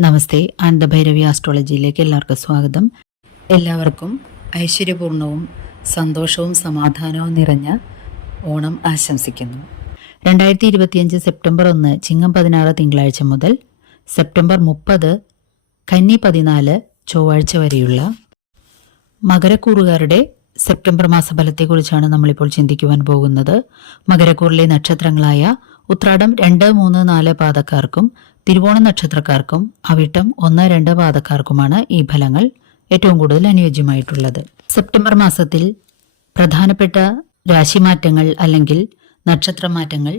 നമസ്തേ ആനന്ദഭൈരവി ആസ്ട്രോളജിയിലേക്ക് എല്ലാവർക്കും സ്വാഗതം. എല്ലാവർക്കും ഐശ്വര്യപൂർണവും സന്തോഷവും സമാധാനവും നിറഞ്ഞ ഓണം ആശംസിക്കുന്നു. രണ്ടായിരത്തി ഇരുപത്തിയഞ്ച് സെപ്റ്റംബർ ഒന്ന് ചിങ്ങം പതിനാറ് തിങ്കളാഴ്ച മുതൽ സെപ്റ്റംബർ മുപ്പത് കന്നി പതിനാല് ചൊവ്വാഴ്ച വരെയുള്ള മകരക്കൂറുകാരുടെ സെപ്റ്റംബർ മാസഫലത്തെക്കുറിച്ചാണ് നമ്മളിപ്പോൾ ചിന്തിക്കുവാൻ പോകുന്നത്. മകരക്കൂറിലെ നക്ഷത്രങ്ങളായ ഉത്രാടം രണ്ട് മൂന്ന് നാല് പാദക്കാർക്കും തിരുവോണ നക്ഷത്രക്കാർക്കും അവിട്ടം ഒന്ന് രണ്ട് പാദക്കാർക്കുമാണ് ഈ ഫലങ്ങൾ ഏറ്റവും കൂടുതൽ അനുയോജ്യമായിട്ടുള്ളത്. സെപ്റ്റംബർ മാസത്തിൽ പ്രധാനപ്പെട്ട രാശിമാറ്റങ്ങൾ അല്ലെങ്കിൽ നക്ഷത്രമാറ്റങ്ങൾ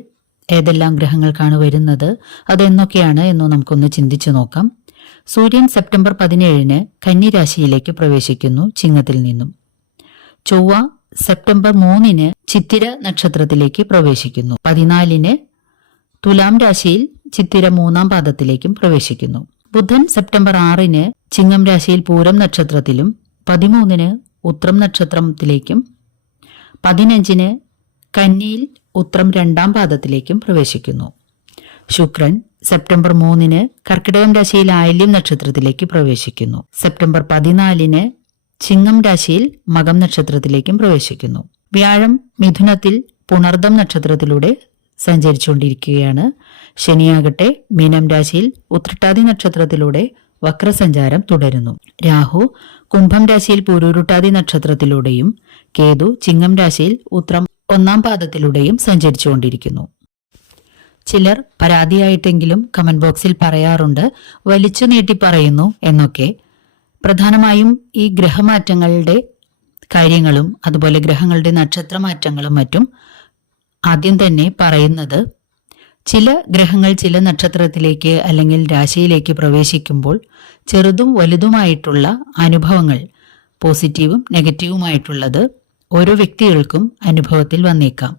ഏതെല്ലാം ഗ്രഹങ്ങൾക്കാണ് വരുന്നത് അതെന്നൊക്കെയാണ് എന്ന് നമുക്കൊന്ന് ചിന്തിച്ചു നോക്കാം. സൂര്യൻ സെപ്റ്റംബർ പതിനേഴിന് കന്നി രാശിയിലേക്ക് പ്രവേശിക്കുന്നു ചിങ്ങത്തിൽ നിന്നും. ചൊവ്വ സെപ്റ്റംബർ മൂന്നിന് ചിത്തിര നക്ഷത്രത്തിലേക്ക് പ്രവേശിക്കുന്നു. പതിനാലിന് തുലാം രാശിയിൽ ചിത്തിര മൂന്നാം പാദത്തിലേക്കും പ്രവേശിക്കുന്നു. ബുധൻ സെപ്റ്റംബർ ആറിന് ചിങ്ങം രാശിയിൽ പൂരം നക്ഷത്രത്തിലും പതിമൂന്നിന് ഉത്രം നക്ഷത്രത്തിലേക്കും പതിനഞ്ചിന് കന്നിയിൽ ഉത്രം രണ്ടാം പാദത്തിലേക്കും പ്രവേശിക്കുന്നു. ശുക്രൻ സെപ്റ്റംബർ മൂന്നിന് കർക്കിടകം രാശിയിൽ ആയില്യം നക്ഷത്രത്തിലേക്ക് പ്രവേശിക്കുന്നു. സെപ്റ്റംബർ പതിനാലിന് ചിങ്ങം രാശിയിൽ മകം നക്ഷത്രത്തിലേക്കും പ്രവേശിക്കുന്നു. വ്യാഴം മിഥുനത്തിൽ പുണർദം നക്ഷത്രത്തിലൂടെ സഞ്ചരിച്ചുകൊണ്ടിരിക്കുകയാണ്. ശനിയാകട്ടെ മീനം രാശിയിൽ ഉത്രട്ടാതി നക്ഷത്രത്തിലൂടെ വക്രസഞ്ചാരം തുടരുന്നു. രാഹു കുംഭം രാശിയിൽ പൂരൂരുട്ടാതി നക്ഷത്രത്തിലൂടെയും കേതു ചിങ്ങം രാശിയിൽ ഉത്രം ഒന്നാം പാദത്തിലൂടെയും സഞ്ചരിച്ചുകൊണ്ടിരിക്കുന്നു. ചിലർ പരാതിയായിട്ടെങ്കിലും കമന്റ് ബോക്സിൽ പറയാറുണ്ട് വലിച്ചു നീട്ടി പറയുന്നു എന്നൊക്കെ. പ്രധാനമായും ഈ ഗ്രഹമാറ്റങ്ങളുടെ കാര്യങ്ങളും അതുപോലെ ഗ്രഹങ്ങളുടെ നക്ഷത്രമാറ്റങ്ങളും മറ്റും ആദ്യം തന്നെ പറയുന്നത് ചില ഗ്രഹങ്ങൾ ചില നക്ഷത്രത്തിലേക്ക് അല്ലെങ്കിൽ രാശിയിലേക്ക് പ്രവേശിക്കുമ്പോൾ ചെറുതും വലുതുമായിട്ടുള്ള അനുഭവങ്ങൾ പോസിറ്റീവും നെഗറ്റീവുമായിട്ടുള്ളത് ഓരോ വ്യക്തികൾക്കും അനുഭവത്തിൽ വന്നേക്കാം.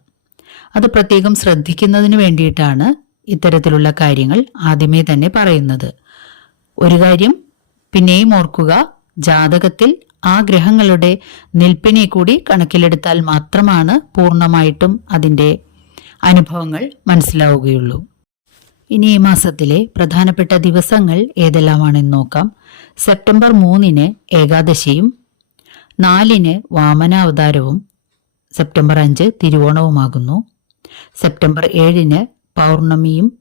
അത് പ്രത്യേകം ശ്രദ്ധിക്കുന്നതിന് വേണ്ടിയിട്ടാണ് ഇത്തരത്തിലുള്ള കാര്യങ്ങൾ ആദ്യമേ തന്നെ പറയുന്നത്. ഒരു കാര്യം പിന്നെയും ഓർക്കുക ജാതകത്തിൽ ആ ഗ്രഹങ്ങളുടെ നിൽപ്പിനെ കൂടി കണക്കിലെടുത്താൽ മാത്രമാണ് പൂർണമായിട്ടും അതിന്റെ അനുഭവങ്ങൾ മനസ്സിലാവുകയുള്ളൂ. ഇനി ഈ മാസത്തിലെ പ്രധാനപ്പെട്ട ദിവസങ്ങൾ ഏതെല്ലാമാണെന്ന് നോക്കാം. സെപ്റ്റംബർ മൂന്നിന് ഏകാദശിയും നാലിന് വാമനാവതാരവും സെപ്റ്റംബർ അഞ്ച് തിരുവോണവുമാകുന്നു. സെപ്റ്റംബർ ഏഴിന് പൗർണമിയും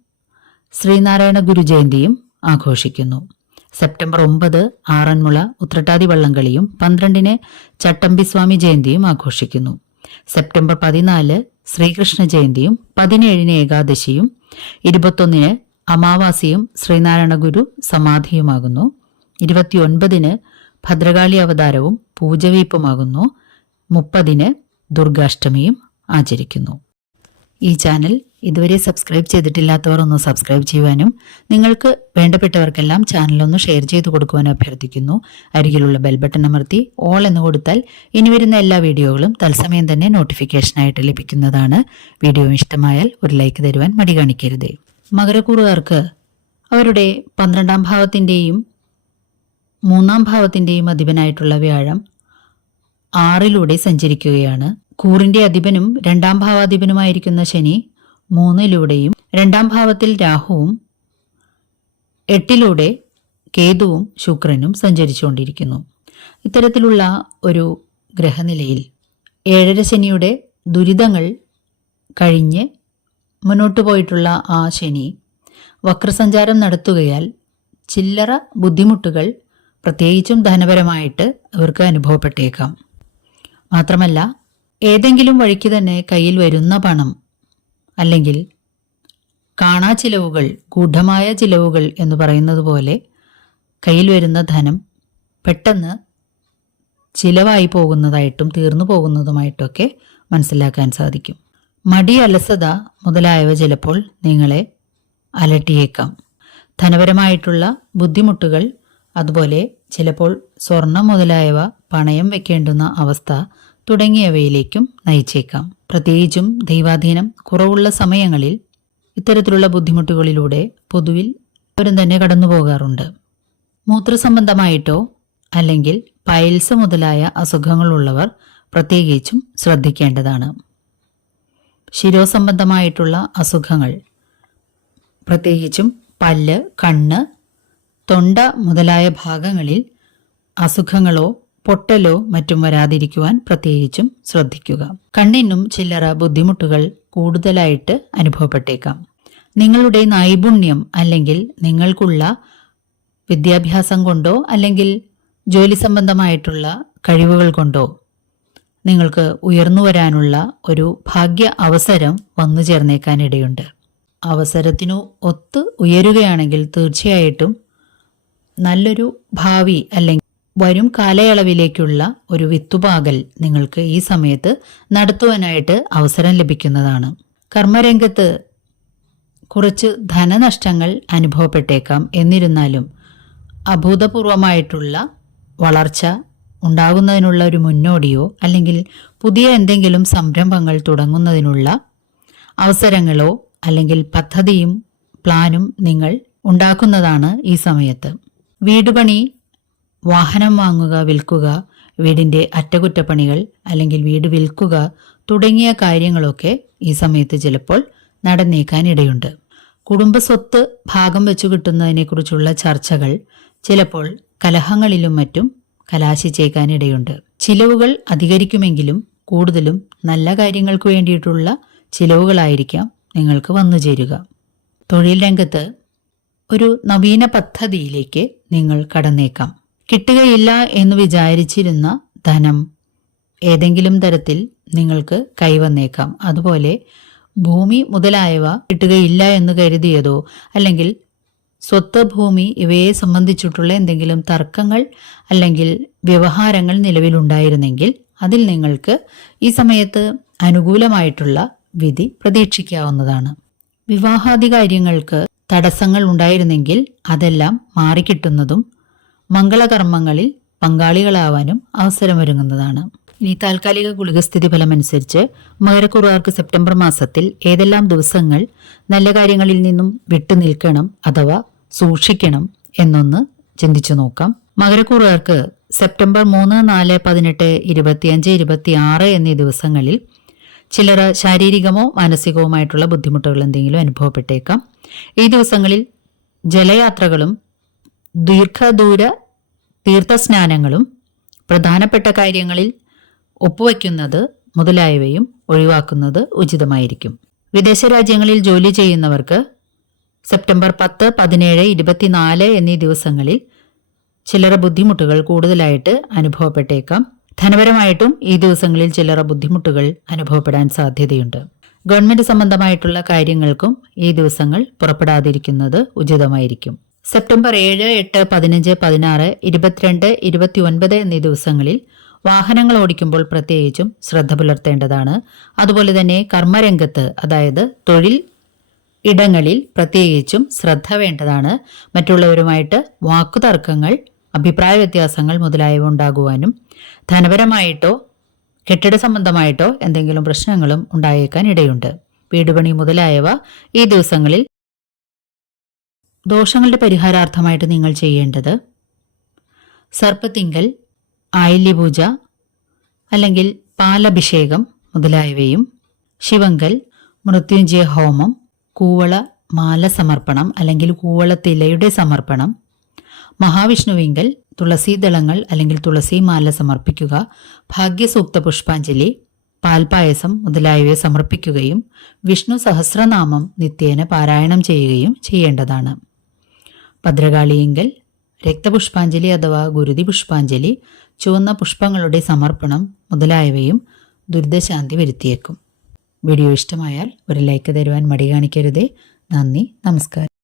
ശ്രീനാരായണ ഗുരുജയന്തിയും ആഘോഷിക്കുന്നു. സെപ്റ്റംബർ ഒമ്പത് ആറന്മുള ഉത്രട്ടാതി വള്ളംകളിയും പന്ത്രണ്ടിന് ചട്ടമ്പിസ്വാമി ജയന്തിയും ആഘോഷിക്കുന്നു. സെപ്റ്റംബർ പതിനാല് ശ്രീകൃഷ്ണ ജയന്തിയും പതിനേഴിന് ഏകാദശിയും ഇരുപത്തൊന്നിന് അമാവാസിയും ശ്രീനാരായണ ഗുരു സമാധിയുമാകുന്നു. ഇരുപത്തിയൊൻപതിന് ഭദ്രകാളി അവതാരവും പൂജവീപ്പുമാകുന്നു. മുപ്പതിന് ദുർഗാഷ്ടമിയും ആചരിക്കുന്നു. ഈ ചാനൽ ഇതുവരെ സബ്സ്ക്രൈബ് ചെയ്തിട്ടില്ലാത്തവർ ഒന്ന് സബ്സ്ക്രൈബ് ചെയ്യുവാനും നിങ്ങൾക്ക് വേണ്ടപ്പെട്ടവർക്കെല്ലാം ചാനലൊന്ന് ഷെയർ ചെയ്തു കൊടുക്കുവാനും അഭ്യർത്ഥിക്കുന്നു. അരികിലുള്ള ബെൽ ബട്ടൺ അമർത്തി ഓൾ എന്ന് കൊടുത്താൽ ഇനി വരുന്ന എല്ലാ വീഡിയോകളും തത്സമയം തന്നെ നോട്ടിഫിക്കേഷനായിട്ട് ലഭിക്കുന്നതാണ്. വീഡിയോ ഇഷ്ടമായാൽ ഒരു ലൈക്ക് തരുവാൻ മടി കാണിക്കരുതേ. മകരക്കൂറുകാർക്ക് അവരുടെ പന്ത്രണ്ടാം ഭാവത്തിന്റെയും മൂന്നാം ഭാവത്തിന്റെയും അധിപനായിട്ടുള്ള വ്യാഴം ആറിലൂടെ സഞ്ചരിക്കുകയാണ്. കൂറിന്റെ അധിപനും രണ്ടാം ഭാവാധിപനുമായിരിക്കുന്ന ശനി മൂന്നിലൂടെയും രണ്ടാം ഭാവത്തിൽ രാഹുവും എട്ടിലൂടെ കേതുവും ശുക്രനും സഞ്ചരിച്ചുകൊണ്ടിരിക്കുന്നു. ഇത്തരത്തിലുള്ള ഒരു ഗ്രഹനിലയിൽ ഏഴര ശനിയുടെ ദുരിതങ്ങൾ കഴിഞ്ഞ് മുന്നോട്ടു പോയിട്ടുള്ള ആ ശനി വക്രസഞ്ചാരം നടത്തുകയാൽ ചില്ലറ ബുദ്ധിമുട്ടുകൾ പ്രത്യേകിച്ചും ധനപരമായിട്ട് അവർക്ക് അനുഭവപ്പെട്ടേക്കാം. മാത്രമല്ല ഏതെങ്കിലും വഴിക്ക് തന്നെ കയ്യിൽ വരുന്ന പണം അല്ലെങ്കിൽ കാണാ ചിലവുകൾ ഗൂഢമായ ചിലവുകൾ എന്ന് പറയുന്നത് പോലെ കയ്യിൽ വരുന്ന ധനം പെട്ടെന്ന് ചിലവായി പോകുന്നതായിട്ടും തീർന്നു പോകുന്നതുമായിട്ടൊക്കെ മനസ്സിലാക്കാൻ സാധിക്കും. മടി അലസത മുതലായവ ചിലപ്പോൾ നിങ്ങളെ അലട്ടിയേക്കാം. ധനപരമായിട്ടുള്ള ബുദ്ധിമുട്ടുകൾ അതുപോലെ ചിലപ്പോൾ സ്വർണം മുതലായവ പണയം വെക്കേണ്ടുന്ന അവസ്ഥ തുടങ്ങിയവയിലേക്കും നയിച്ചേക്കാം. പ്രത്യേകിച്ചും ദൈവാധീനം കുറവുള്ള സമയങ്ങളിൽ ഇത്തരത്തിലുള്ള ബുദ്ധിമുട്ടുകളിലൂടെ പൊതുവിൽ അവരും തന്നെ കടന്നു പോകാറുണ്ട്. മൂത്രസംബന്ധമായിട്ടോ അല്ലെങ്കിൽ പൈൽസ് മുതലായ അസുഖങ്ങളുള്ളവർ പ്രത്യേകിച്ചും ശ്രദ്ധിക്കേണ്ടതാണ്. ശിരോസംബന്ധമായിട്ടുള്ള അസുഖങ്ങൾ പ്രത്യേകിച്ചും പല്ല് കണ്ണ് തൊണ്ട മുതലായ ഭാഗങ്ങളിൽ അസുഖങ്ങളോ പൊട്ടലോ മറ്റും വരാതിരിക്കുവാൻ പ്രത്യേകിച്ചും ശ്രദ്ധിക്കുക. കണ്ണിനും ചില്ലറ ബുദ്ധിമുട്ടുകൾ കൂടുതലായിട്ട് അനുഭവപ്പെട്ടേക്കാം. നിങ്ങളുടെ നൈപുണ്യം അല്ലെങ്കിൽ നിങ്ങൾക്കുള്ള വിദ്യാഭ്യാസം കൊണ്ടോ അല്ലെങ്കിൽ ജോലി സംബന്ധമായിട്ടുള്ള കഴിവുകൾ കൊണ്ടോ നിങ്ങൾക്ക് ഉയർന്നു വരാനുള്ള ഒരു ഭാഗ്യ അവസരം വന്നു ചേർന്നേക്കാനിടയുണ്ട് അവസരത്തിനു ഒത്ത് ഉയരുകയാണെങ്കിൽ തീർച്ചയായിട്ടും നല്ലൊരു ഭാവി അല്ലെങ്കിൽ വരും കാലയളവിലേക്കുള്ള ഒരു വിത്തുപാകൽ നിങ്ങൾക്ക് ഈ സമയത്ത് നടത്തുവാനായിട്ട് അവസരം ലഭിക്കുന്നതാണ്. കർമ്മരംഗത്ത് കുറച്ച് ധനനഷ്ടങ്ങൾ അനുഭവപ്പെട്ടേക്കാം. എന്നിരുന്നാലും അഭൂതപൂർവമായിട്ടുള്ള വളർച്ച ഉണ്ടാകുന്നതിനുള്ള ഒരു മുന്നോടിയോ അല്ലെങ്കിൽ പുതിയ എന്തെങ്കിലും സംരംഭങ്ങൾ തുടങ്ങുന്നതിനുള്ള അവസരങ്ങളോ അല്ലെങ്കിൽ പദ്ധതിയും പ്ലാനും നിങ്ങൾ ഉണ്ടാക്കുന്നതാണ് ഈ സമയത്ത്. വീട് പണി വാഹനം വാങ്ങുക വിൽക്കുക വീടിന്റെ അറ്റകുറ്റപ്പണികൾ അല്ലെങ്കിൽ വീട് വിൽക്കുക തുടങ്ങിയ കാര്യങ്ങളൊക്കെ ഈ സമയത്ത് ചിലപ്പോൾ നടന്നേക്കാനിടയുണ്ട്. കുടുംബസ്വത്ത് ഭാഗം വെച്ചു കിട്ടുന്നതിനെക്കുറിച്ചുള്ള ചർച്ചകൾ ചിലപ്പോൾ കലഹങ്ങളിലും മറ്റും കലാശിച്ചേക്കാനിടയുണ്ട് ചിലവുകൾ അധികരിക്കുമെങ്കിലും കൂടുതലും നല്ല കാര്യങ്ങൾക്ക് വേണ്ടിയിട്ടുള്ള ചിലവുകളായിരിക്കാം നിങ്ങൾക്ക് വന്നു ചേരുക. തൊഴിൽ രംഗത്ത് ഒരു നവീന പദ്ധതിയിലേക്ക് നിങ്ങൾ കടന്നേക്കാം. കിട്ടുകയില്ല എന്ന് വിചാരിച്ചിരുന്ന ധനം ഏതെങ്കിലും തരത്തിൽ നിങ്ങൾക്ക് കൈവന്നേക്കാം. അതുപോലെ ഭൂമി മുതലായവ കിട്ടുകയില്ല എന്ന് കരുതിയതോ അല്ലെങ്കിൽ സ്വത്ത് ഭൂമി ഇവയെ സംബന്ധിച്ചിട്ടുള്ള എന്തെങ്കിലും തർക്കങ്ങൾ അല്ലെങ്കിൽ വ്യവഹാരങ്ങൾ നിലവിലുണ്ടായിരുന്നെങ്കിൽ അതിൽ നിങ്ങൾക്ക് ഈ സമയത്ത് അനുകൂലമായിട്ടുള്ള വിധി പ്രതീക്ഷിക്കാവുന്നതാണ്. വിവാഹാധികാര്യങ്ങൾക്ക് തടസ്സങ്ങൾ ഉണ്ടായിരുന്നെങ്കിൽ അതെല്ലാം മാറിക്കിട്ടുന്നതും മംഗളകർമ്മങ്ങളിൽ പങ്കാളികളാവാനും അവസരമൊരുങ്ങുന്നതാണ്. ഇനി താൽക്കാലിക ഗുളികസ്ഥിതി ഫലമനുസരിച്ച് മകരക്കുറുകാർക്ക് സെപ്റ്റംബർ മാസത്തിൽ ഏതെല്ലാം ദിവസങ്ങൾ നല്ല കാര്യങ്ങളിൽ നിന്നും വിട്ടുനിൽക്കണം അഥവാ സൂക്ഷിക്കണം എന്നൊന്ന് ചിന്തിച്ചു നോക്കാം. മകരക്കുറുകാർക്ക് സെപ്റ്റംബർ മൂന്ന് നാല് പതിനെട്ട് ഇരുപത്തിയഞ്ച് ഇരുപത്തിയാറ് എന്നീ ദിവസങ്ങളിൽ ചിലർ ശാരീരികമോ മാനസികവുമായിട്ടുള്ള ബുദ്ധിമുട്ടുകൾ എന്തെങ്കിലും അനുഭവപ്പെട്ടേക്കാം. ഈ ദിവസങ്ങളിൽ ജലയാത്രകളും ദീർഘദൂര തീർത്ഥസ്നാനങ്ങളും പ്രധാനപ്പെട്ട കാര്യങ്ങളിൽ ഒപ്പുവയ്ക്കുന്നത് മുതലായവയും ഒഴിവാക്കുന്നത് ഉചിതമായിരിക്കും. വിദേശ രാജ്യങ്ങളിൽ ജോലി ചെയ്യുന്നവർക്ക് സെപ്റ്റംബർ പത്ത് പതിനേഴ് ഇരുപത്തിനാല് എന്നീ ദിവസങ്ങളിൽ ചില്ലറ ബുദ്ധിമുട്ടുകൾ കൂടുതലായിട്ട് അനുഭവപ്പെട്ടേക്കാം. ധനപരമായിട്ടും ഈ ദിവസങ്ങളിൽ ചില്ലറ ബുദ്ധിമുട്ടുകൾ അനുഭവപ്പെടാൻ സാധ്യതയുണ്ട്. ഗവൺമെന്റ് സംബന്ധമായിട്ടുള്ള കാര്യങ്ങൾക്കും ഈ ദിവസങ്ങൾ പുറപ്പെടാതിരിക്കുന്നത് ഉചിതമായിരിക്കും. സെപ്റ്റംബർ ഏഴ് എട്ട് പതിനഞ്ച് പതിനാറ് ഇരുപത്തിരണ്ട് ഇരുപത്തി ഒൻപത് എന്നീ ദിവസങ്ങളിൽ വാഹനങ്ങൾ ഓടിക്കുമ്പോൾ പ്രത്യേകിച്ചും ശ്രദ്ധ പുലർത്തേണ്ടതാണ്. അതുപോലെ തന്നെ കർമ്മരംഗത്ത് അതായത് തൊഴിൽ ഇടങ്ങളിൽ പ്രത്യേകിച്ചും ശ്രദ്ധ വേണ്ടതാണ്. മറ്റുള്ളവരുമായിട്ട് വാക്കുതർക്കങ്ങൾ അഭിപ്രായ വ്യത്യാസങ്ങൾ മുതലായവ ഉണ്ടാകുവാനും ധനപരമായിട്ടോ കെട്ടിട സംബന്ധമായിട്ടോ എന്തെങ്കിലും പ്രശ്നങ്ങളും ഉണ്ടായേക്കാൻ ഇടയുണ്ട് വീടുപണി മുതലായവ ഈ ദിവസങ്ങളിൽ ദോഷങ്ങളുടെ പരിഹാരാർത്ഥമായിട്ട് നിങ്ങൾ ചെയ്യേണ്ടത് സർപ്പത്തിങ്കൽ ആയില്യപൂജ അല്ലെങ്കിൽ പാലഭിഷേകം മുതലായവയും ശിവങ്കൽ മൃത്യുഞ്ജയ ഹോമം കൂവള മാല സമർപ്പണം അല്ലെങ്കിൽ കൂവളത്തിലയുടെ സമർപ്പണം മഹാവിഷ്ണുവിങ്കൽ തുളസീദളങ്ങൾ അല്ലെങ്കിൽ തുളസി മാല സമർപ്പിക്കുക ഭാഗ്യസൂക്ത പുഷ്പാഞ്ജലി പാൽപായസം മുതലായവയെ സമർപ്പിക്കുകയും വിഷ്ണു സഹസ്രനാമം നിത്യേന പാരായണം ചെയ്യുകയും ചെയ്യേണ്ടതാണ്. ഭദ്രകാളിയെങ്കിൽ രക്തപുഷ്പാഞ്ജലി അഥവാ ഗുരുതി പുഷ്പാഞ്ജലി ചുവന്ന പുഷ്പങ്ങളുടെ സമർപ്പണം മുതലായവയും ദുരിതശാന്തി വരുത്തിയേക്കും. വീഡിയോ ഇഷ്ടമായാൽ ഒരു ലൈക്ക് തരുവാൻ മടി കാണിക്കരുതേ. നന്ദി നമസ്കാരം.